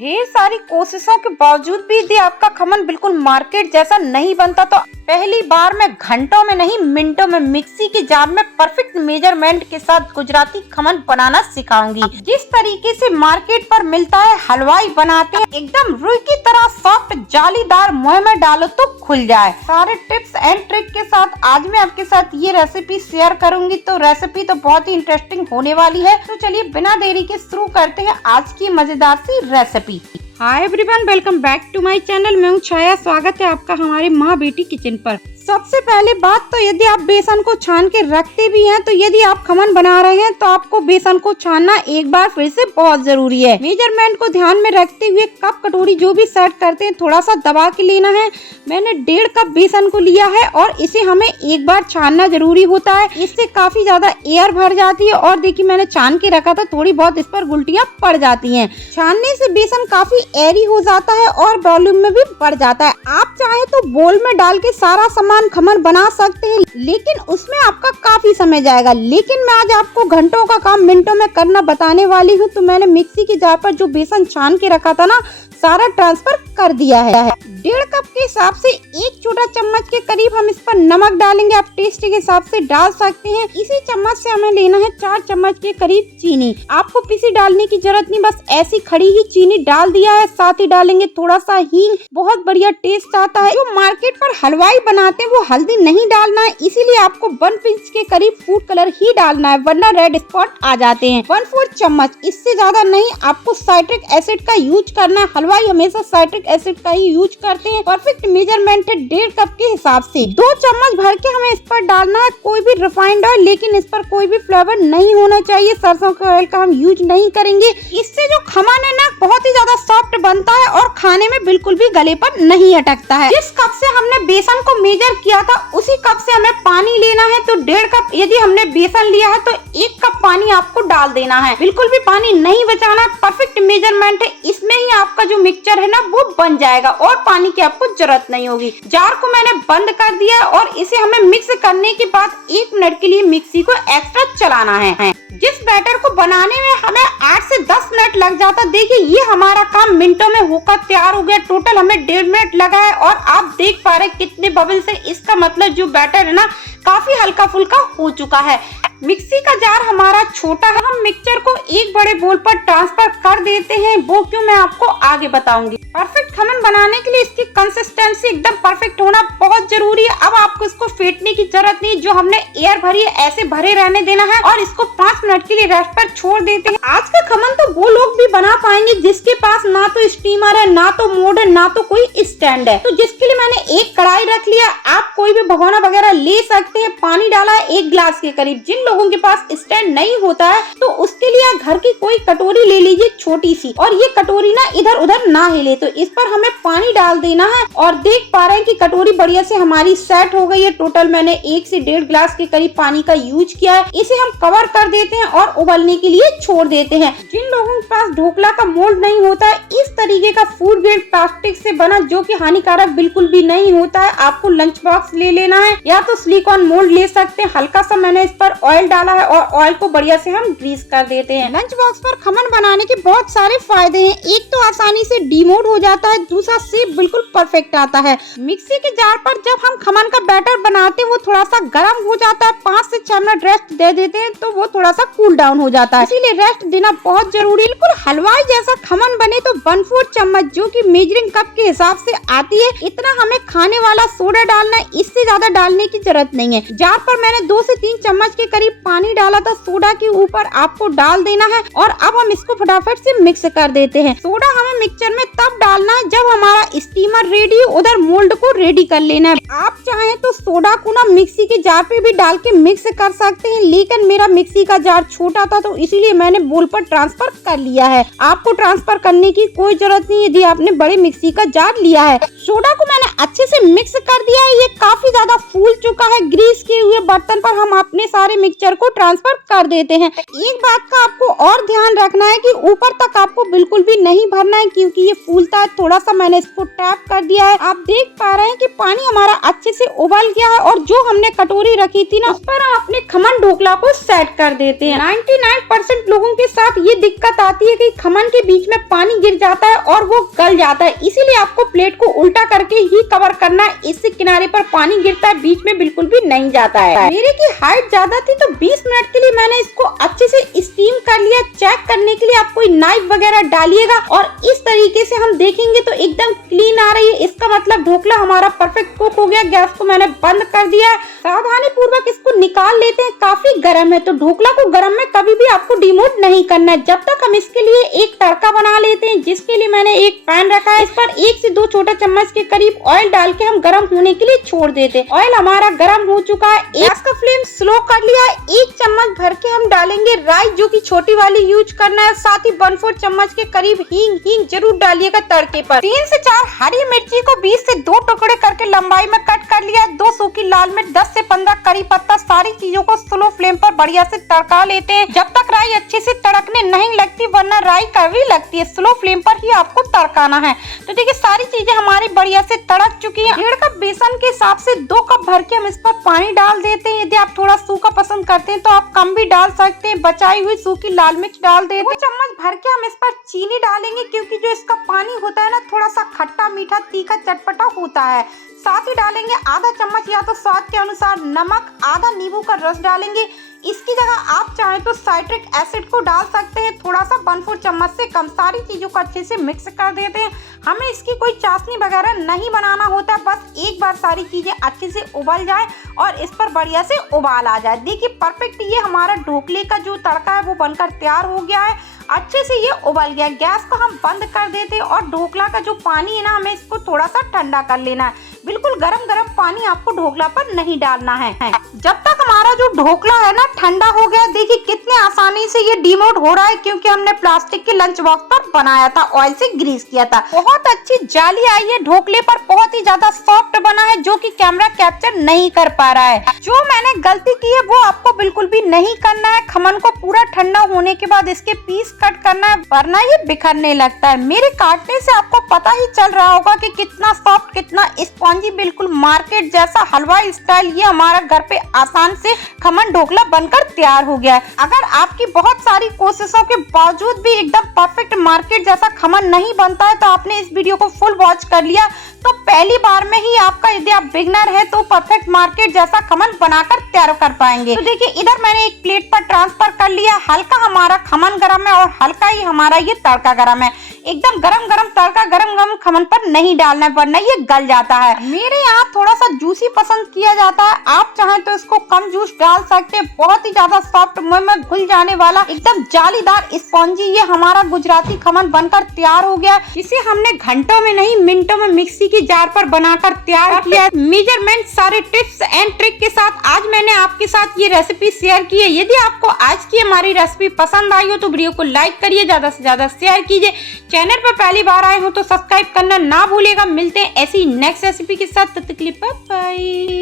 ढेर सारी कोशिशों के बावजूद भी यदि आपका खमन बिल्कुल मार्केट जैसा नहीं बनता तो पहली बार मैं घंटों में नहीं मिनटों में मिक्सी के जार में परफेक्ट मेजरमेंट के साथ गुजराती खमन बनाना सिखाऊंगी। जिस तरीके से मार्केट पर मिलता है हलवाई बनाते हैं एकदम रुई की तरह सॉफ्ट जालीदार, मुंह में डालो तो खुल जाए। सारे टिप्स एंड ट्रिक के साथ आज मैं आपके साथ ये रेसिपी शेयर करूंगी। तो रेसिपी तो बहुत ही इंटरेस्टिंग होने वाली है। तो चलिए बिना देरी के शुरू करते हैं आज की मजेदार सी recipe. Hi everyone, welcome back to my channel. मैं हूँ छाया, स्वागत है आपका हमारे माँ बेटी किचन पर। सबसे पहले बात तो यदि आप बेसन को छान के रखते भी हैं तो यदि आप खमन बना रहे हैं तो आपको बेसन को छानना एक बार फिर से बहुत जरूरी है। मेजरमेंट को ध्यान में रखते हुए कप कटोरी जो भी सेट करते हैं थोड़ा सा दबा के लेना है। मैंने 1.5 कप बेसन को लिया है और इसे हमें एक बार छानना जरूरी होता है। इससे काफी ज्यादा एयर भर जाती है और देखिए मैंने छान के रखा था, थोड़ी बहुत इस पर गुलटियाँ पड़ जाती है। छानने से बेसन काफी एयरी हो जाता है और वॉल्यूम में भी बढ़ जाता है। आप चाहे तो बोल में डाल के सारा सामान खमन बना सकते हैं, लेकिन उसमें आपका काफी समय जाएगा। लेकिन मैं आज आपको घंटों का काम मिनटों में करना बताने वाली हूँ। तो मैंने मिक्सी के जार पर जो बेसन छान के रखा था ना, सारा ट्रांसफर कर दिया है। 1.5 कप के हिसाब से 1 छोटा चम्मच के करीब हम इस पर नमक डालेंगे। आप टेस्ट के हिसाब से डाल सकते हैं। इसी चम्मच से हमें लेना है 4 चम्मच के करीब चीनी। आपको पीसी डालने की जरूरत नहीं, बस ऐसी खड़ी ही चीनी डाल दिया है। साथ ही डालेंगे थोड़ा सा हींग, बहुत बढ़िया टेस्ट आता है। जो मार्केट पर हलवाई बनाते हैं वो हल्दी नहीं डालना है, इसीलिए आपको 1 पिंच के करीब फूड कलर ही डालना है, वरना रेड स्पॉट आ जाते हैं। 1/4 चम्मच, इससे ज्यादा नहीं। आपको साइट्रिक एसिड का यूज करना है। हलवाई हमेशा साइट्रिक एसिड का ही यूज करते हैं। परफेक्ट मेजरमेंट है 1.5 कप के हिसाब से। 2 चम्मच भर के हमें इस पर डालना है कोई भी रिफाइंड ऑयल, लेकिन इस पर कोई भी फ्लेवर नहीं होना चाहिए। सरसों के ऑयल का हम यूज नहीं करेंगे। इससे जो खमन है ना बहुत ही ज्यादा सॉफ्ट बनता है और खाने में बिल्कुल भी गले पर नहीं अटकता है। जिस कप से हमने बेसन को मेजर किया था उसी कप से हमें पानी लेना है। तो 1.5 कप यदि हमने बेसन लिया है तो 1 कप पानी आपको डाल देना है। बिल्कुल भी पानी नहीं बचाना। परफेक्ट मेजरमेंट है, इसमें ही आपका जो मिक्सचर है ना वो बन जाएगा और पानी की आपको जरूरत नहीं होगी। जार को मैंने बंद कर दिया और इसे हमें मिक्स करने के बाद 1 मिनट के लिए मिक्सी को एक्स्ट्रा चलाना है। जिस बैटर को बनाने में हमें 8 से 10 मिनट लग जाता, देखिए ये हमारा काम मिनटों में होकर तैयार हो गया। टोटल हमें 1.5 मिनट लगा है और आप देख पा रहे कितने बबल्स है। इसका मतलब जो बैटर है ना काफी हल्का फुल्का हो चुका है। मिक्सी का जार हमारा छोटा है, हम मिक्सचर को एक बड़े बोल पर ट्रांसफर कर देते हैं। वो क्यों मैं आपको आगे बताऊंगी। परफेक्ट खमन बनाने के लिए इसकी कंसिस्टेंसी एकदम परफेक्ट होना बहुत जरूरी है। अब आपको इसको फेंटने की जरूरत नहीं, जो हमने एयर भरी है ऐसे भरे रहने देना है और इसको 5 मिनट के लिए रेस्ट पर छोड़ देते हैं। आज का खमन तो वो लोग भी बना पाएंगे जिसके पास ना तो स्टीमर है, ना तो मोड है, ना तो कोई स्टैंड है। तो जिसके लिए मैंने एक कढ़ाई रख लिया। आप कोई भी भगोना वगैरह ले सकते हैं। पानी डाला है 1 गिलास के करीब। जिन लोगों के पास स्टैंड नहीं होता है तो उसके लिए घर की कोई कटोरी ले लीजिए छोटी सी, और ये कटोरी ना इधर उधर ना हिले। तो इस पर हमें पानी डाल देना है और देख पा रहे हैं कि कटोरी बढ़िया से हमारी सेट हो गई है। टोटल मैंने 1 से 1.5 गिलास के करीब पानी का यूज किया है। इसे हम कवर कर देते हैं और उबलने के लिए छोड़ देते हैं। जिन लोगों के पास ढोकला का मोल्ड नहीं होता है, इस तरीके का फूड ग्रेड प्लास्टिक से बना जो कि हानिकारक बिल्कुल भी नहीं होता है, आपको लंच बॉक्स ले लेना है या तो सिलिकॉन मोल्ड ले सकते हैं। हल्का सा मैंने इस पर ऑयल डाला है और ऑयल को बढ़िया से हम ग्रीस कर देते हैं। लंच बॉक्स पर खमन बनाने के बहुत सारे फायदे हैं। एक तो आसानी से डीमोल्ड हो जाता है, दूसरा शेप बिल्कुल परफेक्ट आता है। मिक्सी के जार पर जब हम खमन का बैटर बनाते हैं वो थोड़ा सा गर्म हो जाता है। 5 से 6 मिनट रेस्ट दे देते हैं तो वो थोड़ा सा कूल डाउन हो जाता है, इसीलिए रेस्ट देना बहुत जरूरी है। बिल्कुल हलवाई जैसा खमन बने तो 1/4 चम्मच जो कि मेजरिंग कप के हिसाब से आती है, इतना हमें खाने वाला सोडा डालना है। इससे ज्यादा डालने की जरूरत नहीं है। जार पर मैंने 2 से 3 चम्मच के करीब पानी डाला था। सोडा के ऊपर आपको डाल देना है और अब हम इसको फटाफट से मिक्स कर देते हैं। सोडा हमें मिक्सचर में तब डालना है जब हमारा स्टीमर रेडी, उधर मोल्ड को रेडी कर लेना है। आप चाहें तो सोडा को ना मिक्सी के जार पे भी डाल के मिक्स कर सकते हैं, लेकिन मेरा मिक्सी का जार छोटा था तो इसीलिए मैंने बोल पर ट्रांसफर कर लिया है। आपको ट्रांसफर करने की कोई जरूरत नहीं यदि आपने बड़े मिक्सी का जार लिया है। सोडा को मैंने अच्छे से मिक्स कर दिया है। ये काफी ज्यादा फूल चुका है। ग्रीस किए हुए बर्तन पर हम अपने सारे मिक्सचर को ट्रांसफर कर देते हैं। एक बात का आपको और ध्यान रखना है कि ऊपर तक आपको बिल्कुल भी नहीं भरना है, क्योंकि ये फूलता है। थोड़ा सा मैंने इसको टैप कर दिया है। आप देख पा रहे हैं कि पानी हमारा अच्छे से उबल गया है और जो हमने कटोरी रखी थी ना, उस पर हम अपने खमन ढोकला को सेट कर देते हैं। 99% लोगों के साथ ये दिक्कत आती है कि खमन के बीच में पानी गिर जाता है और वो गल जाता है। इसीलिए आपको प्लेट को उल्टा करके ही कवर करना है। इससे किनारे पर पानी गिरता है, बीच में बिल्कुल भी नहीं जाता है। मेरे की हाइट ज्यादा थी तो 20 मिनट के लिए मैंने इसको अच्छे से स्टीम कर लिया। चेक करने के लिए आप कोई नाइफ वगैरह डालिएगा और इस तरीके से हम देखेंगे तो एकदम क्लीन आ रही है। इसका मतलब ढोकला हमारा परफेक्ट कुक हो गया। गैस को मैंने बंद कर दिया। सावधानी पूर्वक इसको निकाल लेते हैं। काफी गर्म है तो ढोकला को गर्म में कभी भी आपको डिमोट नहीं करना है। जब तक हम इसके लिए एक तड़का बना लेते हैं, जिसके लिए मैंने एक पैन रखा है। इस पर 1 से 2 छोटा चम्मच के करीब ऑयल डाल के हम गर्म होने के लिए छोड़ देते हैं। ऑयल हमारा गर्म हो चुका है। गैस का फ्लेम स्लो कर लिया है। 1 चम्मच भर के हम डालेंगे राई, जो की छोटी वाली यूज करना है। साथ ही 1/4 चम्मच के करीब हींग जरूर डालिएगा तड़के पर। 3 से 4 हरी मिर्ची को 20 से 2 टुकड़े करके लंबाई में कट कर लिया। 2 सूखी लाल मिर्च, 10 से 15 करी पत्ता। सारी चीजों को स्लो फ्लेम पर बढ़िया से तड़का लेते हैं, जब तक राई अच्छे से तड़कने नहीं लगती, वरना राई कड़वी लगती है। स्लो फ्लेम पर ही आपको तड़काना है। तो देखिए सारी चीजें हमारी बढ़िया से तड़क चुकी है। 1.5 कप बेसन के हिसाब से 2 कप भर के हम इस पर पानी डाल देते हैं। यदि आप थोड़ा सूखा पसंद करते हैं तो आप कम भी डाल सकते हैं। बचाई हुई सूखी लाल मिर्च डाल देते हैं। 2 चम्मच भर के हम इस पर चीनी डालेंगे, क्योंकि जो इसका पानी होता है ना, थोड़ा सा खट्टा मीठा तीखा चटपटा होता है। साथ ही डालेंगे आधा चम्मच या तो स्वाद के अनुसार नमक। आधा नींबू का रस डालेंगे। इसकी जगह आप चाहें तो साइट्रिक एसिड को डाल सकते हैं, थोड़ा सा 1/4 चम्मच से कम। सारी चीजों को अच्छे से मिक्स कर देते हैं। हमें इसकी कोई चाशनी वगैरह नहीं बनाना होता, बस एक बार सारी चीजें अच्छे से उबल जाए और इस पर बढ़िया से उबाल आ जाए। देखिए परफेक्ट ये हमारा ढोकले का जो तड़का है वो बनकर तैयार हो गया है। अच्छे से ये उबल गया। गैस को हम बंद कर देते हैं और ढोकला का जो पानी है ना, हमें इसको थोड़ा सा ठंडा कर लेना है। बिल्कुल गरम गरम पानी आपको ढोकला पर नहीं डालना है। जब तक हमारा जो ढोकला है ना ठंडा हो गया, देखिए कितने आसानी से ये डिमोट हो रहा है, क्योंकि हमने प्लास्टिक के लंच बॉक्स पर बनाया था, ऑयल से ग्रीस किया था। बहुत अच्छी जाली आई है ढोकले पर। बहुत ही ज्यादा सॉफ्ट बना है, जो कि कैमरा कैप्चर नहीं कर पा रहा है। जो मैंने गलती की है वो आपको बिल्कुल भी नहीं करना है। खमन को पूरा ठंडा होने के बाद इसके पीस कट करना है, वरना ये बिखरने लगता है। मेरे काटने से आपको पता ही चल रहा होगा कि कितना सॉफ्ट, कितना स्पॉन्जी, बिल्कुल मार्केट जैसा हलवाई स्टाइल ये हमारा घर पे आसान से खमन ढोकला बनकर तैयार हो गया है। अगर आपकी बहुत सारी कोशिशों के बावजूद भी एकदम परफेक्ट मार्केट जैसा खमन नहीं बनता है, तो आपने इस वीडियो को फुल वॉच कर लिया तो पहली बार में ही आपका, यदि आप बिगनर है तो परफेक्ट मार्केट जैसा खमन बनाकर तैयार कर पाएंगे। तो देखिए इधर मैंने एक प्लेट पर ट्रांसफर कर लिया। हल्का हमारा खमन गरम है और हल्का ही हमारा ये तड़का गरम है। एकदम गरम गरम तड़का गरम गरम खमन पर नहीं डालना है, वरना ये गल जाता है। मेरे यहाँ थोड़ा सा जूसी पसंद किया जाता है। आप चाहें तो इसको कम जूस डाल सकते हैं। बहुत ही ज्यादा सॉफ्ट, मुंह में घुल जाने वाला, एकदम जालीदार स्पॉन्जी ये हमारा गुजराती खमन बनकर तैयार हो गया, जिसे हमने घंटों में नहीं मिनटों में मिक्सी की जार पर बनाकर तैयार किया। मेजरमेंट सारे टिप्स एंड ट्रिक के साथ आज मैंने आपके साथ ये रेसिपी शेयर की है। यदि आपको आज की हमारी रेसिपी पसंद आई हो तो वीडियो को लाइक करिए, ज्यादा से ज्यादा शेयर कीजिए। चैनल पर पहली बार आए हो तो सब्सक्राइब करना ना भूलेगा। मिलते हैं ऐसी नेक्स्ट रेसिपी के साथ, तब तक के लिए बाय बाय।